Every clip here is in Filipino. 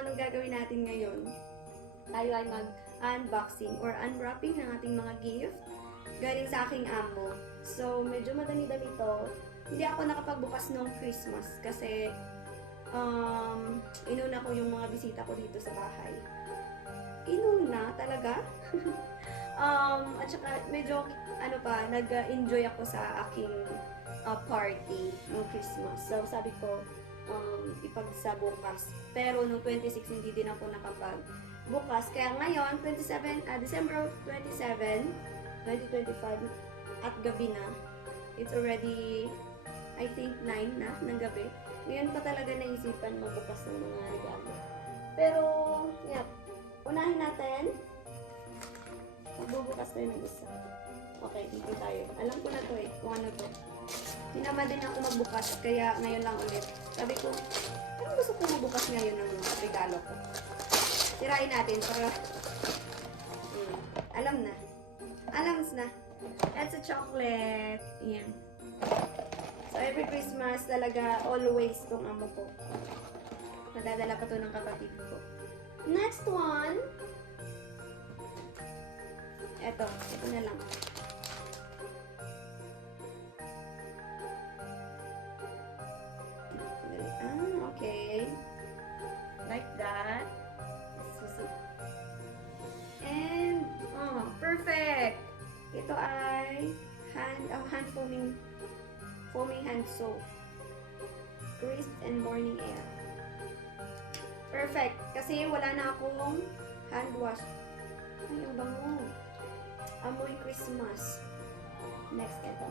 anong gagawin natin ngayon? Tayo ay mag-unboxing or unwrapping ng ating mga gift galing sa aking amo. So, medyo madami-dami to. Hindi ako nakapagbukas nung Christmas kasi inuna ko yung mga bisita ko dito sa bahay. Inuna talaga? At saka medyo nag-enjoy ako sa aking party ng Christmas. So, sabi ko, ipagsabukas. Pero noong 26, hindi din ako nakapagbukas. Kaya ngayon, December 27, 2025, at gabi na. It's already, I think, 9 na ng gabi. Ngayon pa talaga naisipan magbukas ng mga regalo. Pero, yeah, unahin natin. Magbubukas tayo ng isa. Okay, dito tayo. Alam ko na to eh, kung ano to. Hindi naman din ako magbukas, kaya ngayon lang ulit. Sabi ko, ano gusto ko magbukas ngayon ng regalo ko? Tirahin natin para alam na. Alams na. That's a chocolate. Yan. So, every Christmas talaga, always tong amo ko. Nadadala pa to ng kapatid ko. Next one. Ito na lang. Okay. Like that. And, perfect! Ito ay hand foaming hand soap. Crisp and morning air. Perfect! Kasi wala na akong hand wash. Ay, ang bango. Amoy Christmas. Next, ito.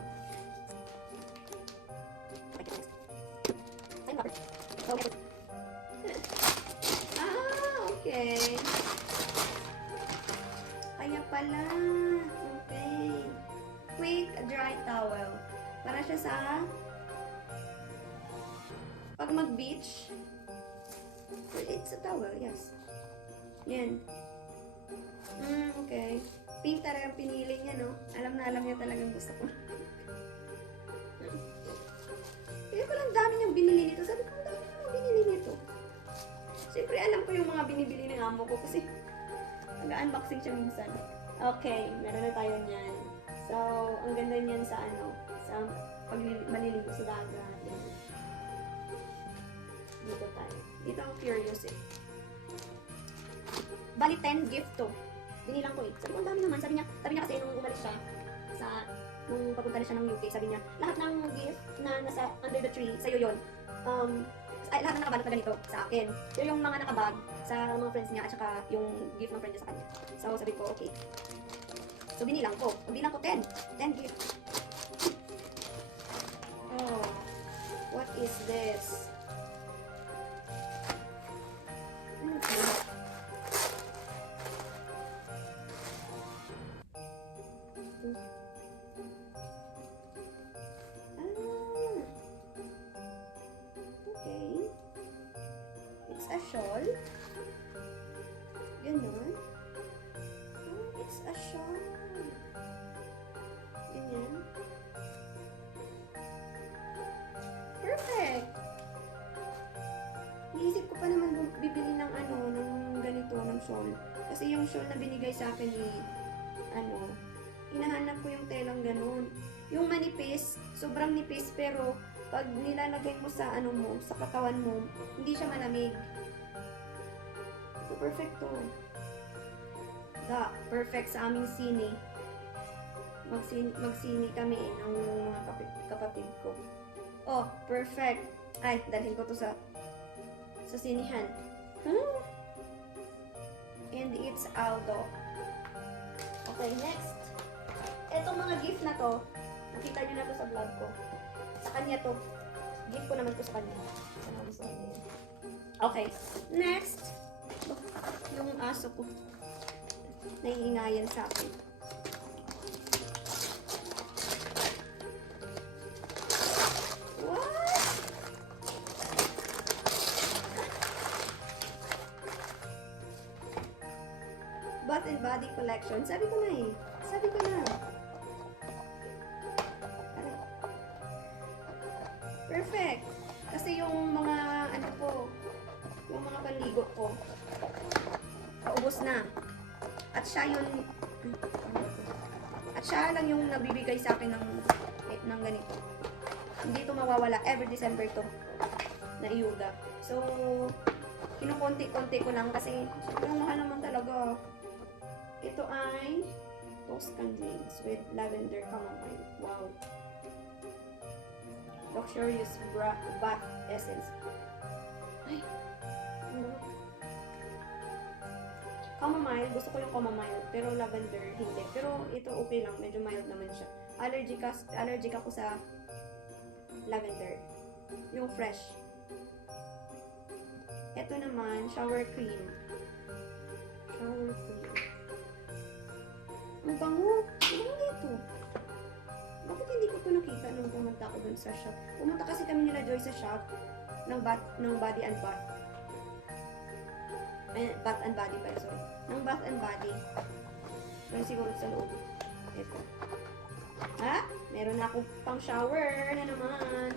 Okay. Kaya pala. Okay. Quick dry towel. Para siya sa pag mag-beach. It's a towel, yes. Yan. Okay. Pink talagang pinili niya, no? Alam niya talagang gusto ko. Kaya palang dami niyang binili nito. Sabi ko, ang dami niyang binili nito. Siyempre, alam ko yung mga binibili ng amo ko kasi nag-unboxing siya minsan. Okay, meron na tayo niyan. So, ang ganda niyan sa sa pag maliligo sa dagat. Yan. Dito tayo. Dito ang curious eh. Bali 10 gift to. Binilang ko eh. Sabi ko, ang dami naman. Sabi niya kasi nung umalis siya nung papunta na siya ng UK, sabi niya, lahat ng gift na nasa under the tree, sa'yo yun. Lahat ng nakabalot na ganito sa akin. Pero yung mga nakabag sa mga friends niya at saka yung gift ng friend niya sa kanya. So, sabi ko, okay. So, binilang ko. Bilang ko 10. 10 gift. Oh. What is this? Okay. It's a shawl. Ganon. It's a shawl. Ganyan. Perfect! Naisip ko pa naman bibili ng ng ganito, ng shawl. Kasi yung shawl na binigay sa akin hinahanap ko yung telang ganun. Yung manipis, sobrang nipis, pero pag nilalagay mo sa sa katawan mo, hindi siya malamig. So, perfecto. Perfect sa aming sine. Magsini kami ng mga kapatid ko. Oh, perfect. Ay, dalhin ko to sa sinihan. And it's Aldo. Okay, next. Etong mga gift na to, nakita nyo na to sa vlog ko. Sa kanya to. Gift ko naman to sa kanya. Okay, next. Yung aso ko. Naiingayan sa akin. Bath and Body Collection. Sabi ko na. Perfect. Kasi yung mga yung mga panligo ko. Paubos na. At siya yun, at siya lang yung nabibigay sa akin ng ganito. Hindi ito mawawala. Every December to na iyuda. So, kinukonti-konti ko lang kasi sobrang mahal naman talaga. Ito ay Toscan Dreams with Lavender Chamomile. Wow. Luxurious Bath Essence. Ay, ano? Chamomile, gusto ko yung chamomile, pero lavender, hindi. Pero ito okay lang, medyo mild naman siya. Allergic ako sa lavender. Yung fresh. Ito naman, shower cream. Shower cream. Ang bango. Ang bango dito. Bakit hindi ko ito nakita nung pumunta ako dun sa shop? Pumunta kasi kami nila Joy sa shop ng Body and Bath. Bath and Body pala, sorry. Ng Bath and Body. Pero siguro sa loob. Ito. Ha? Meron na akong pang shower na naman.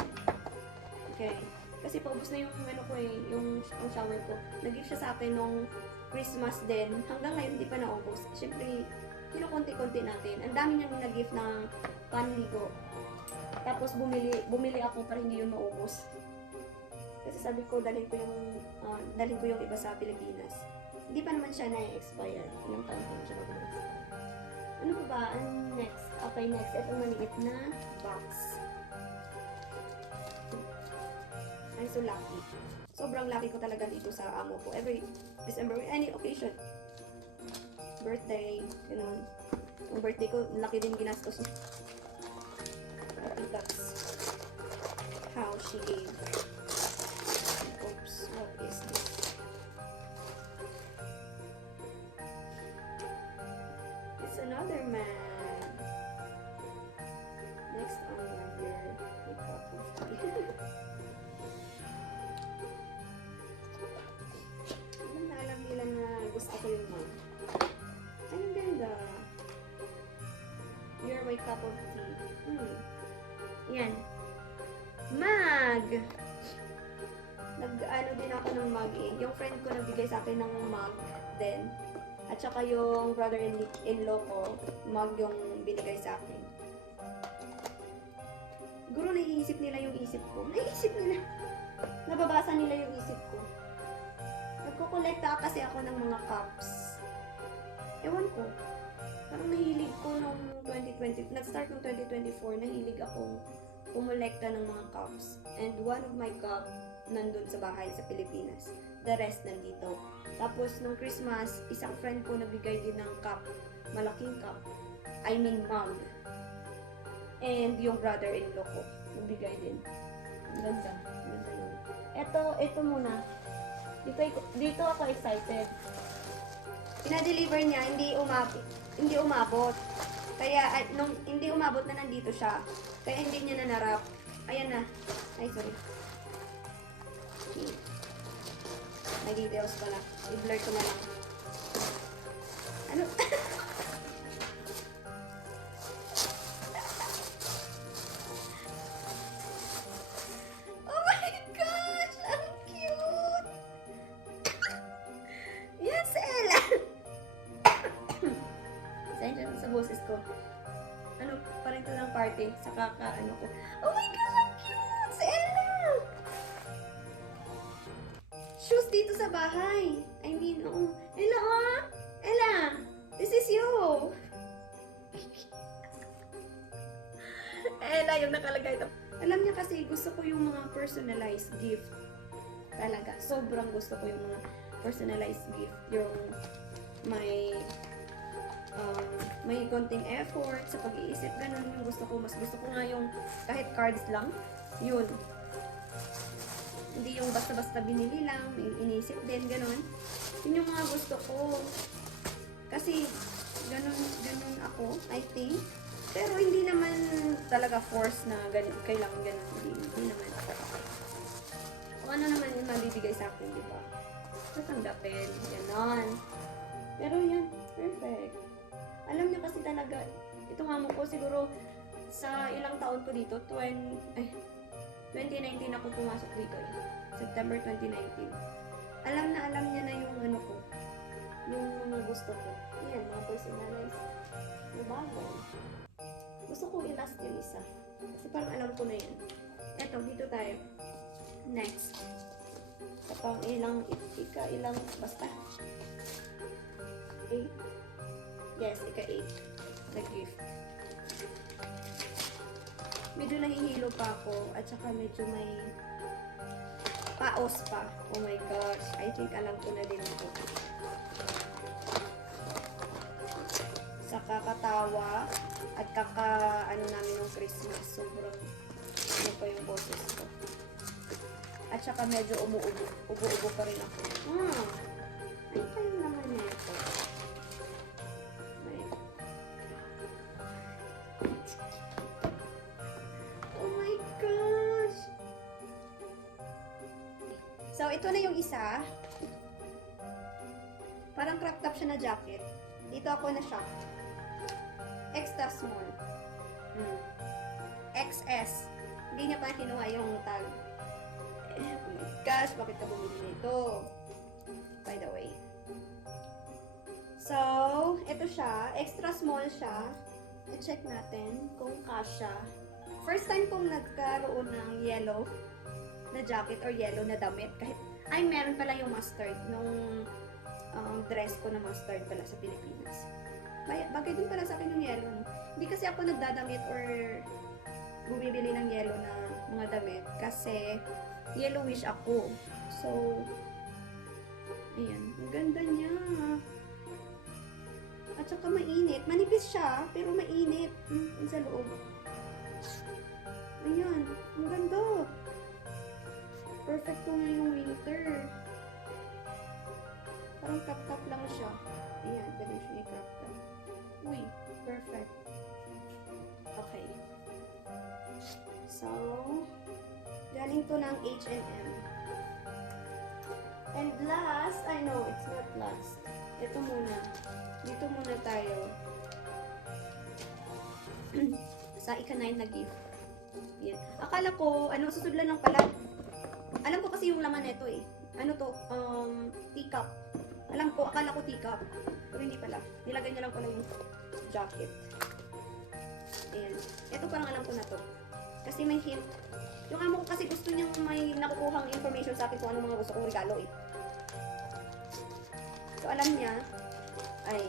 Okay. Kasi paubos na yung ano ko eh, yung shower ko. Nag-gift siya sa akin nung Christmas din. Hanggang ngayon hindi pa naubos. Siyempre, kinukunti-kunti natin. Ang dami niyang nag-gift ng panligo. Tapos bumili ako para hindi yun maubos. Kasi sabi ko, dalhin ko yung iba sa Pilipinas. Hindi pa naman siya na-expire. Ilang taon pa siya mag-expire. Ano pa ba? Ang next? Okay, next. Itong maliit na box. I'm so lucky. Sobrang lucky ko talaga dito sa amo ko. Every December, any occasion. Birthday, ganun. Yung birthday ko, laki din ginastos niya. I think that's how she gave. Oops, what is this? It's another man. Next on your makeup. Alam nila na gusto ko yung mug. Ay, ang ganda. Your white cup of tea. Yan. Mug! Nag-ano din ako ng mug eh. Yung friend ko nagbigay sa akin ng mug din. At saka yung brother-in-law ko, mug yung binigay sa akin. Guro, naiisip nila yung isip ko. Naiisip nila. Nababasa nila yung isip ko. Nagkukolekta kasi ako ng mga cups. Ewan ko. Parang nahilig ko noong 2020, nag-start noong 2024, nahilig akong kumolekta ng mga cups. And one of my cup nandun sa bahay sa Pilipinas. The rest nandito. Tapos nung Christmas, isang friend ko nagbigay din ng cup. Malaking cup. I mean mug. And yung brother-in-law ko, nagbigay din. Ang ganda. Ang ganda yun. Ito muna. Dito ako excited. Pina-deliver niya, hindi umabot. Kaya, nung hindi umabot na nandito siya, kaya hindi niya nanarap. Ayan na. Ay, sorry. May details pala. I-blur ko na lang. Ano? Oh my gosh! Ang cute! Yan si Ella! Sensya sa boses ko. Ano, parang ito ng party sa kaka-ano ko. Oh my gosh! Ang cute! Si Ella! Shoes dito sa bahay. I mean, oo. Ella, oh! Ella! This is you! Ella, yung nakalagay ito. Alam niya kasi, gusto ko yung mga personalized gift. Talaga. Sobrang gusto ko yung mga personalized gift. Yung may konting effort sa pag-iisip. Ganun yung gusto ko. Mas gusto ko nga yung kahit cards lang. Yun. Hindi yung basta-basta binili lang. May inisip din. Ganun. Yun yung mga gusto ko. Kasi, ganun ako, I think. Pero hindi naman talaga force na kailangan ganun. Hindi naman. Kung ano naman yung mabibigay sa akin, di ba? Tatanggapin. Ganon. Pero yan, perfect. Alam niyo kasi talaga, ito nga mo ko siguro sa ilang taon ko dito, 2019 ako pumasok dito eh. September 2019. alam niya na yung ano ko. Yung mga gusto ko. Yan, mga personalized na bagay. Gusto ko i-last yung isa. Kasi parang alam ko na yan. Eto, dito tayo. Next. Sa pang ilang, basta. 8. Yes, ika-8. The gift. Medyo nahihilo pa ako at saka medyo may paos pa. Oh my gosh. I think alam ko na din ito. Sa kakatawa at ano namin ng Christmas. Sobrang ano pa yung boses ko. At saka medyo ubo-ubo pa rin ako. Ano kayo naman nito? Oh my gosh! So, ito na yung isa. Parang crop top siya na jacket. Dito ako na-shock. Extra small. XS. Hindi niya pa kinuha yung tag. Oh my gosh, bakit ka bumili nito? By the way. So, ito siya. Extra small siya. I-check natin kung kasha. First time kong nagkaroon ng yellow na jacket or yellow na damit. Kahit, meron pala yung mustard. Nung dress ko na mustard pala sa Pilipinas. Bagay din pala sa akin yung yellow. Hindi kasi ako nagdadamit or bumibili ng yellow na mga damit. Kasi, yellowish ako. So, ayan. Ang ganda niya. At saka mainit. Manipis siya, pero mainit. Sa loob. Ayan. Ang ganda. Perfect po ngayong winter. Parang crop-top lang siya. Ayan. Pwede siya i-crop-top. Uy. Perfect. Okay. So, galing to ng H&M. And last, I know, it's not last. Ito muna. Dito muna tayo. Sa ika-9 na gift. Yan. Akala ko, susudlan lang pala. Alam ko kasi yung laman nito eh. Ano to? Teacup. Akala ko teacup. Pero hindi pala. Nilagay niya lang pala yung jacket. Ayan. Ito parang alam ko na to. Kasi may hint. Yung amo ko kasi gusto niyang may nakukuhang information sa akin kung ano mga gusto kong regalo eh. So, alam niya. Ay,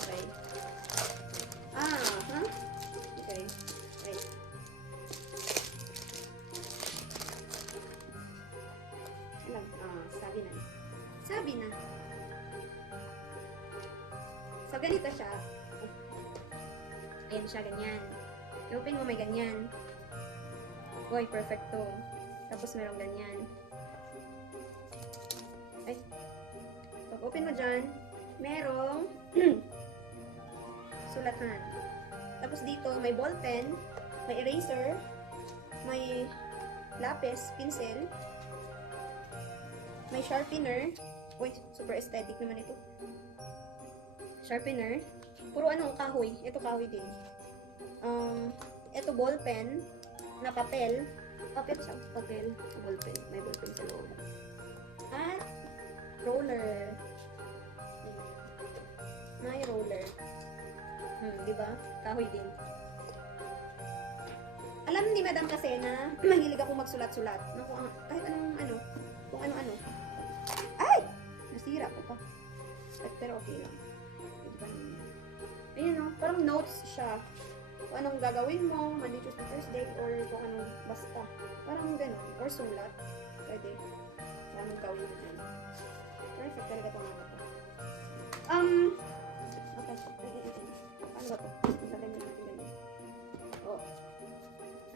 okay. Okay. Right. Alam, sabi na. So, ganito siya. Ayan siya, ganyan. I-open mo, may ganyan. Uy, perfect to. Tapos meron ganyan. Ay. Pag open mo dyan, merong sulatan. Tapos dito, may ball pen, may eraser, may lapis, pencil, may sharpener. Uy, super aesthetic naman ito. Sharpener. Puro kahoy. Ito kahoy din. Ito ball pen na papel. Papel siya. Papel. Ballpen. May ballpen sa loob. At roller. May roller. Diba? Kahoy din. Alam ni Madam kasi na mahilig ako magsulat-sulat. Kahit kung ano-ano. Ay! Nasira ko pa. Pero okay lang. Diba? Ayun parang notes siya. Kung anong gagawin mo, Monday, Tuesday, Thursday, or kung anong basta. Parang ganun. Or sulat. Pwede. Kung anong gawin mo dyan. Perfect talaga ito mga ito. Okay. Paano ba ito? Isagay mo natin ganyan. Oh.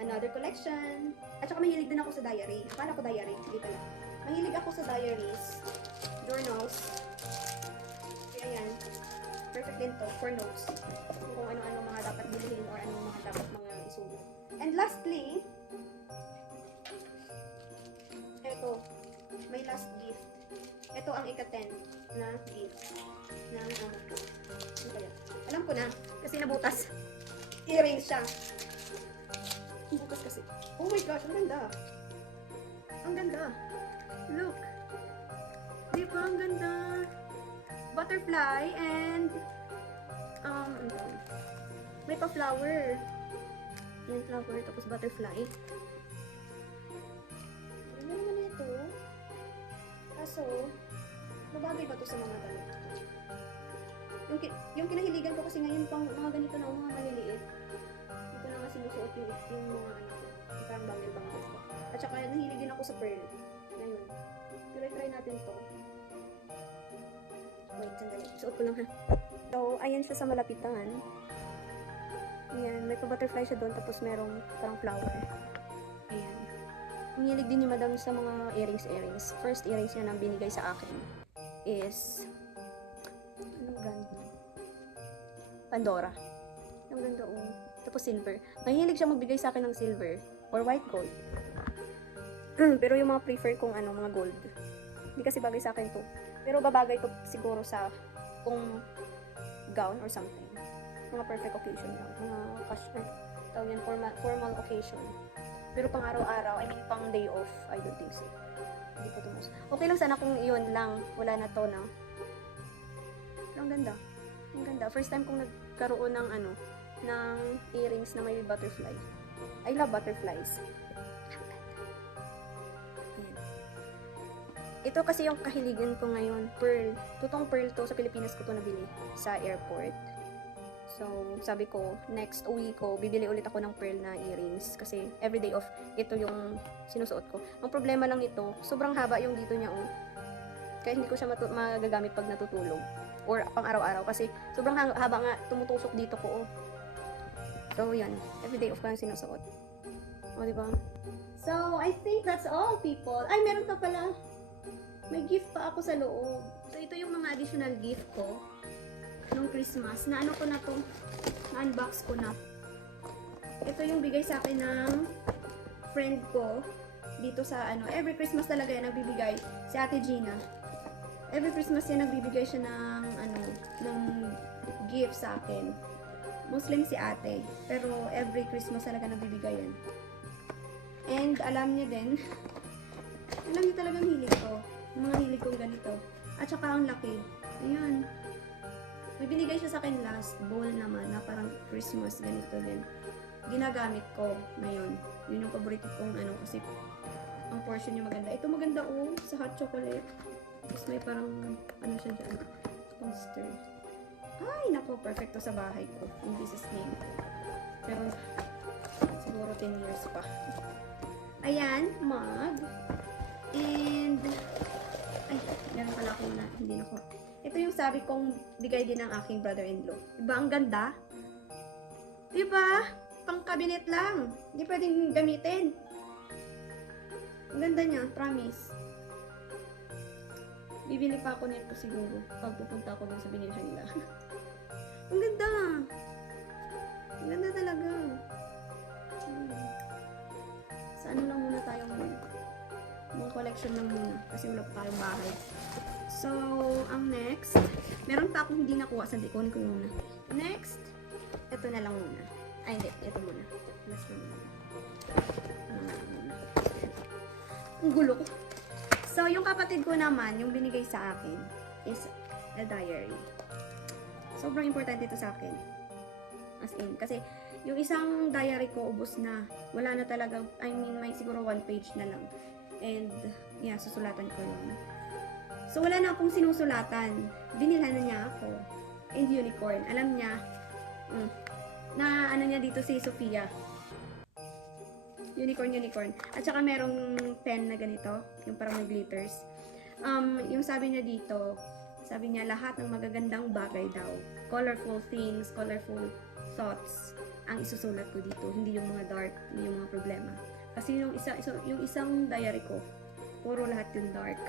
Another collection. At saka mahilig din ako sa diary. Akala ko diary. Hindi pala. Mahilig ako sa diaries. Journals. Kaya yan. Perfect din to for notes. Kung ano-ano mga dapat bilhin or ano mga dapat mga isulat. And lastly, eto, may last gift. Ito ang ika-10 na gift ng amo ko. Ano kaya? Alam ko na, kasi nabutas. Earrings siya. Bukas kasi. Oh my gosh, ang ganda. Ang ganda. Look. di ba? Ang ganda. Butterfly and ano to? May pa-flower. Yan, flower, tapos butterfly. Ganda naman ito. Kaso, mabagay ba to sa mga ganito? Yung kinahiligan ko kasi ngayon pang mga ganito na mga maliliit. Ito na nga sinusuot yung mga ano, yung parang bangil-bangil ko. At saka nahiligin ako sa pearl. Ngayon. Try natin to. Wait, sandali. Suot ko lang ha. So, ayan siya sa malapitan. Ayan, may pa-butterfly siya doon, tapos merong parang flower. Ayan. Nangilig din ni Madam sa mga earrings. First earrings niya na binigay sa akin is anong brand? Pandora. Ang ganda oh. Tapos silver. Mahilig siya magbigay sa akin ng silver or white gold. Pero yung mga prefer kong ano, mga gold. Hindi kasi bagay sa akin to. Pero babagay to siguro sa kung gown or something. Mga perfect occasion lang. Mga tawag yan, formal occasion. Pero pang araw-araw, I mean pang day off, I don't think so. Hindi ko tumus. Okay lang sana kung iyon lang. Wala na to na. Pero ang ganda. Ang ganda. First time kong nagkaroon ng ano, ng earrings na may butterfly. I love butterflies. Ayan. Ito kasi yung kahiligan ko ngayon. Pearl. Totoong pearl to. Sa Pilipinas ko to nabili. Sa airport. So, sabi ko, next uwi ko, bibili ulit ako ng pearl na earrings. Kasi everyday off, ito yung sinusuot ko. Ang problema lang nito, sobrang haba yung dito niya. Oh. Kaya hindi ko siya magagamit pag natutulog. Or pang araw-araw. Kasi sobrang haba nga, tumutusok dito ko. Oh. So, yan. Everyday off ko yung sinusuot. O, diba? So, I think that's all, people. Ay, meron pa pala. May gift pa ako sa loob. So, ito yung mga additional gift ko nung Christmas. Na ano ko na to? Na-unbox ko na. Ito yung bigay sa akin ng friend ko dito sa ano. Every Christmas talaga yan nagbibigay. Si Ate Gina. Every Christmas yan nagbibigay siya ng ano, ng gift sa akin. Muslim si ate. Pero every Christmas talaga nagbibigay yan. And alam niya din, alam niya talagang hilig ko. Yung mga hilig kong ganito. At saka ang laki. Ayan. May binigay siya sa akin last bowl naman na parang Christmas ganito din. Ginagamit ko ngayon. Yun yung paborito kong ano kasi ang portion niya maganda. Ito maganda oh, sa hot chocolate. Tapos may parang ano siya dyan. Poster. Ay, naku, perfecto sa bahay ko. In Jesus' name. Pero, siguro 10 years pa. Ayan, mug. And, ay, meron pala ako na, hindi na ko. Ito yung sabi kong bigay din ng aking brother-in-law. Diba, ang ganda? Diba? Pang cabinet lang. Hindi pwedeng gamitin. Ang ganda niya, promise. Bibili pa ako nito siguro pag pupunta ako dun sa binilhan nila. Ang ganda! Ang ganda talaga. Sa ano lang muna tayo ngayon? Mga collection lang muna. Kasi wala pa tayong bahay. So, ang next, meron pa akong hindi nakuha. Sandi, kunin ko muna. Next, ito na lang muna. Ay, hindi. Ito muna. Last na muna. Ano na lang muna. Ang gulo ko. So, yung kapatid ko naman, yung binigay sa akin, is a diary. Sobrang importante ito sa akin. As in, kasi yung isang diary ko, ubos na. Wala na talaga, I mean, may siguro 1 page na lang. And, yeah, susulatan ko yun. So, wala na akong sinusulatan. Binilhan na niya ako. And unicorn. Alam niya, na ano niya dito si Sophia. Unicorn. At saka merong pen na ganito, yung parang may glitters. Yung sabi niya dito, sabi niya lahat ng magagandang bagay daw. Colorful things, colorful thoughts ang isusulat ko dito, hindi yung mga dark, hindi yung mga problema. Kasi yung isang diary ko, puro lahat yung dark.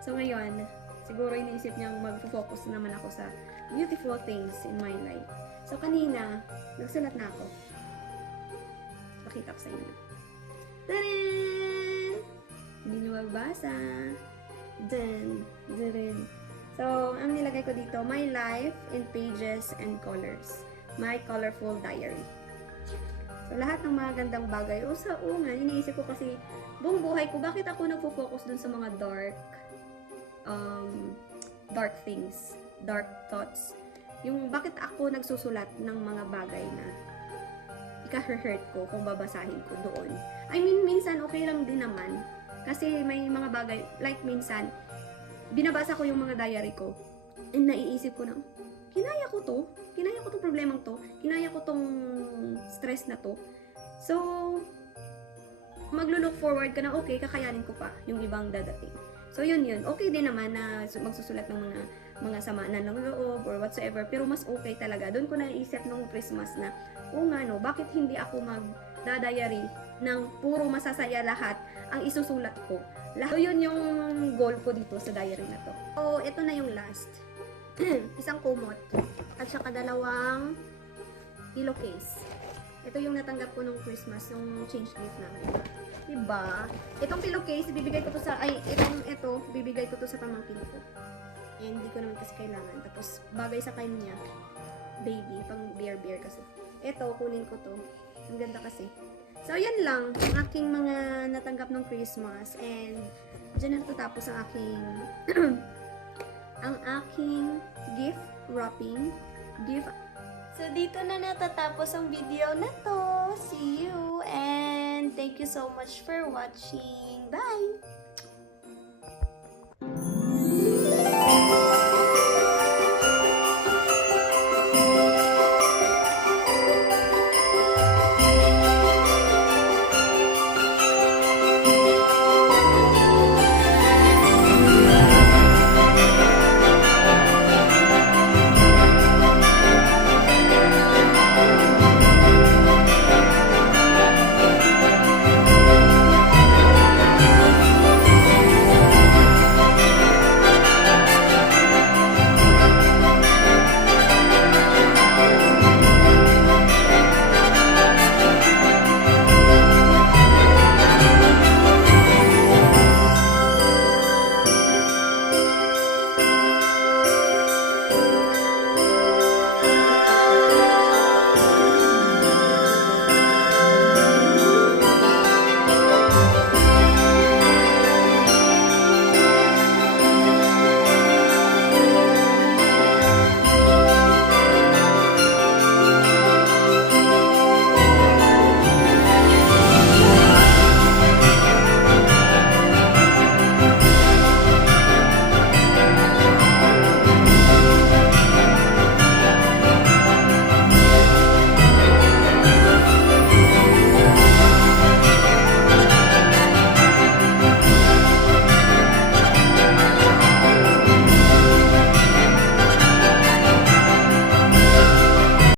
So ngayon, siguro iniisip niyang mag-focus naman ako sa beautiful things in my life. So kanina, nagsulat na ako. Pakita ko sa inyo. Tadaan! Hindi nyo mabasa. Dun. So, ang nilagay ko dito, my life in pages and colors. My colorful diary. So, lahat ng mga gandang bagay. Sa una, iniisip ko kasi, buong buhay ko, bakit ako nagpo-focus dun sa mga dark? dark things, dark thoughts. Yung bakit ako nagsusulat ng mga bagay na ika-hurt ko kung babasahin ko doon. I mean, minsan okay lang din naman. Kasi may mga bagay, like minsan, binabasa ko yung mga diary ko. And naiisip ko na, kinaya ko to problemang to, kinaya ko tong stress na to. So, maglo-look forward ka na, okay, kakayanin ko pa yung ibang dadating. So, yun. Okay din naman na magsusulat ng mga samanan ng loob or whatsoever. Pero mas okay talaga. Doon ko naisip nung Christmas na, no, bakit hindi ako magdadiary ng puro masasaya lahat ang isusulat ko. So, yun yung goal ko dito sa diary na to. So, ito na yung last. Isang kumot. At saka 2 pillowcase. Ito yung natanggap ko nung Christmas, nung change gift namin. Diba? Itong pillowcase, bibigay ko to sa, bibigay ko to sa pamangkin ko. And hindi ko naman kasi kailangan. Tapos, bagay sa kanya, baby, pang bear kasi. Ito, kunin ko to. Ang ganda kasi. So, yan lang, ang aking mga natanggap ng Christmas. And, dyan na natatapos ang aking, ang aking gift wrapping. So, dito na natatapos ang video na to. See you! And thank you so much for watching. Bye!